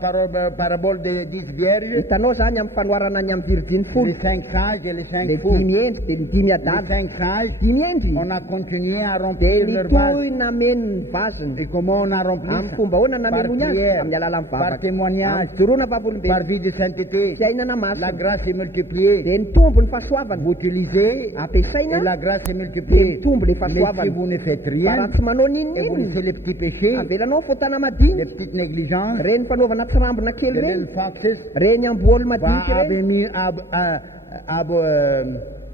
parabole des 10 vierges, hitanao zany amin'ny fanoarana ny amin'ny virijiny folo les 5 sages et les 5 le fous. dimy endry de ny dimy Les adala 5 sages, dimy endry on a continué à de remplir leur vase. nitohina meno ny vaziny Et comment on a rempli amin'ny ça? fomba ahoana Par namelony azy prière, amin'ny alala par mivavaka témoignage, joroana par vavolombelona vie de sainteté. fiainana La masina grâce est multipliée. de nitombo ny fahasoavana Vous utilisez et ampiasaina la grâce est de multipliée. mitombo le Mais si fahasoavana vous ne faites fa rien raha tsy manao et vous ninonino laissez les petits péchés, avelanao fotana les madinika petites négligences, reny fanaovana tsy rambona kely les reny little foxes, reny amboly va madinika reny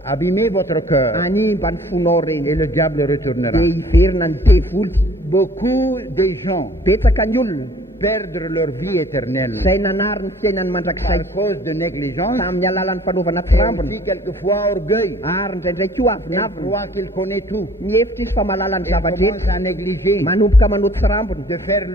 abîmer votre cœur animba ny fonao reny et le diable retournera. de hiverina ny devoly Beaucoup de gens betsaka ny olona perdent leur vie éternelle izay nanary ny fiainany mandrakizay par cause de négligence tamin'ny alalan'ny fanaovana tsy et rambona aussi quelquefois orgueil. ary ndraindray koa Il avinavina croit qu'il connaît tout. mihevitra izy fa mahalala ny Et commence zava-drehetra à négliger manomboka manao tsy rambona de faire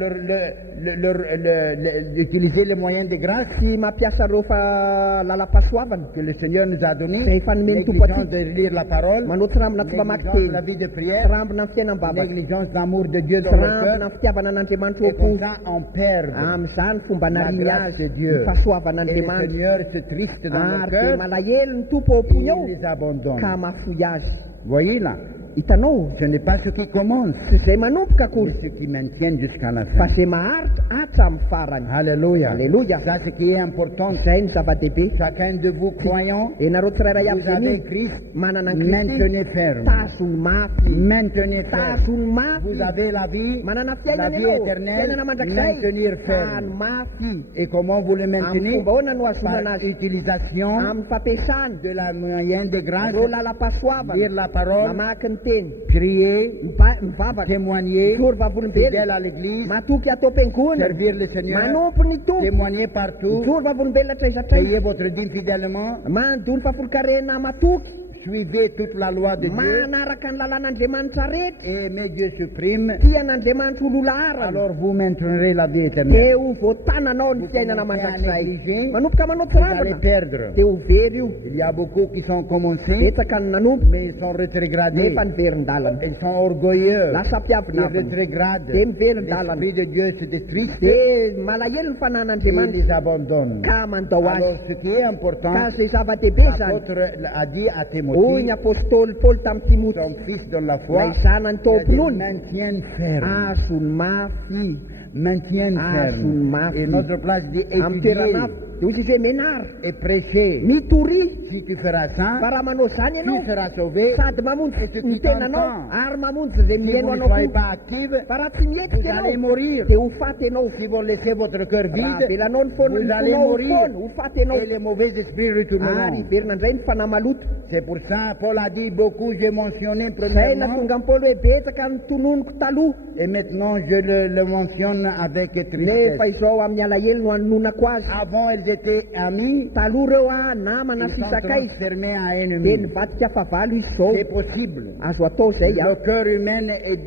d'utiliser les moyens de grâce sy mampiasa reo fa lala-pasoavana que le Seigneur nous a donnés. Zay efa nomeny tompo Négligence aty de lire la parole, manao tsy rambona tsy mamaky négligence de teny la vie de tsy prière, rambona ny fiainam-bavaka négligence d'amour de Dieu tsy dans leur rambona cœur. ny fitiavana an'andriamanitra Et comme opo ça, on perd am'izany fomba la nariny grâce azy de ny Dieu. Et le fahasoavan'andriamanitra Seigneur se triste dans leur ary de cœur malahelo ny tompo ao et ampony ao il les abandonne. ka mafoy azy Voyez là, hitanao Ce n'est pas ce qui commence, tsy izay manomboka akory mais ce qui maintiennent jusqu'à la fa fin. zay maharitra hatramin'ny farany. Alléluia. Alléluia. Ça, ce qui est important. Izay ny zava-dehibe. Chacun de vous croyants, Ianareo tsirairay aby vous avez zany Christ, manana ny Kristy, maintenez ferme. tazony mafy, Maintenez ferme. tazony mafy. Vous avez la vie, manana la fiainana vie ianao, éternelle, fiainana mandrakizay, maintenir tany ferme. mafy. Et comment vous le Amin'ny maintenez? fomba ahoana no azonana Par azy? utilisation Amin'ny fampiasany de la moyenne de grâce, ro lala-pasoavana, lire la parole, mamaky ny teny, prier, mivavaka, témoigner, mizory fidèle vavolombelona, à l'église, matoky atao am-piangonana, servir le Seigneur, manompo ny tompo, témoigner partout, mizory vavolombelona traizatraiza, payer votre dîme fidèlement, mandony fafolo-karena matoky, suivez toute la loi de Dieu manaraka ny lalàn'Andriamanitra rehetra, et aimez Dieu suprême, tian'Andriamanitra olola arana, alors vous maintenirez la vie éternelle. dia ho voatananao ny fiainana commencez à mandrakizay. négliger, Manomboka manao vous allez tsirambina, perdre. dia ho very io. Il y a beaucoup qui sont commencés, Betsaka ny nanompo, mais ils sont rétrogradés. nefa ny veryn-dalana. Ils sont orgueilleux. Lasa Ils mpiavinavina, rétrogradent. dia miveryn-dalana. L'Esprit de Dieu se détriste dia malahelo ny et fanan'Andriamanitra les abandonne. ka mandao azy. Alors, ce qui est important, Ka zay zava-dehibe zany, l'apôtre a dit à hoy Timothée, ny apôstôly Paoly tamin'ny Timoty, son fils dans la foi, ilay zanany il a dit, tompon'olona, maintienne ferme. azony mafy, Maintienne azony ferme. mafy. Et notre place dit Amin'ny toerana étudier hafa, dia hozy izy hoe menara, et prêcher. mitory, Si tu feras ça, fa raha manao zany tu ianao, seras sauvé. sady mamonjy Et ce ny qui tenanao, t'entend. ary mamonjy zay Si vous miaino ne anao soyez koa. pas active, Fa raha tsy vous mihetsika allez ianao, mourir. dia ho faty ianao. Si vous laissez votre cœur Raha vide, velanao ny foana, vous ny allez fonao mourir. foana, ho faty ianao. Et les mauvais esprits Ary retourneront. iverina indray ny fanahy maloto. C'est pour ça, Paul a dit beaucoup, j'ai mentionné Zay premièrement, natonga amin'ny Paoly hoe betsaka ny tononiko taloha, et maintenant je le mentionne avec tristesse. nefa izao amin'ny alahelo no anonako azy. Avant, ils étaient amis, Taloha reo namana ils sy sont sakaiza, transformés en dia ennemis. nivadika favalo izy zao. C'est possible. Azo atao zay Le cœur humain est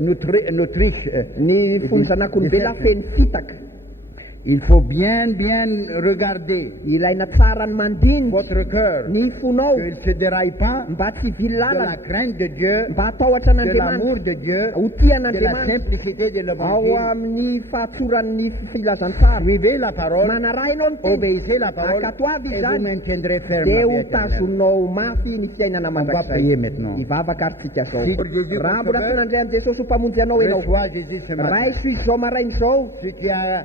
notre ny fony zanak'olombelona feno fitaka. Il faut bien regarder Ilaina tsara ny mandiniky votre cœur, ny fonao qu'il ne se déraille pas mba tsy vily de la lalana, crainte de Dieu, mba atahotra de l'amour an'Andriamanitra, de Dieu, ho de la tian'Andriamanitra, simplicité de ao l'évangile. amin'ny fahatsoran'ny filazantsara. Suivez la parole, Manaraha ianao ny teny, obéissez la parole, akato avy et izy vous zany, maintiendrez ferme dia la vie ho éternelle. tazoninao mafy ny fiainana On va mandrakizay. prier maintenant. Hivavaka ary tsika zao. Si Jésus Raha mbola sauveur, finandray an' Jesosy ho mpamonjy anao ianao, reçois Jésus ce matin. raiso izy zao marainy zao, Si tu as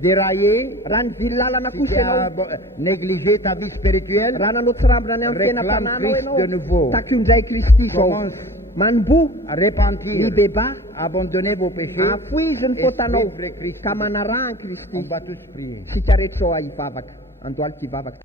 déraillé, raha nivily lalana si kosa tu ianao, as négligé ta vie spirituelle, raha nanao tsirambina any amin'ny Réclame fiainam-pananao Christ ianao, de nouveau. taky io ndray Kristy zao, commence manombo, à repentir, mibeba, abandonner vos péchés. afoiziny et fotanao, suivre Christ. ka manaraha ny On Kristy. va tous prier. Sika rehetra zao hivavaka, andohalika hivavaka.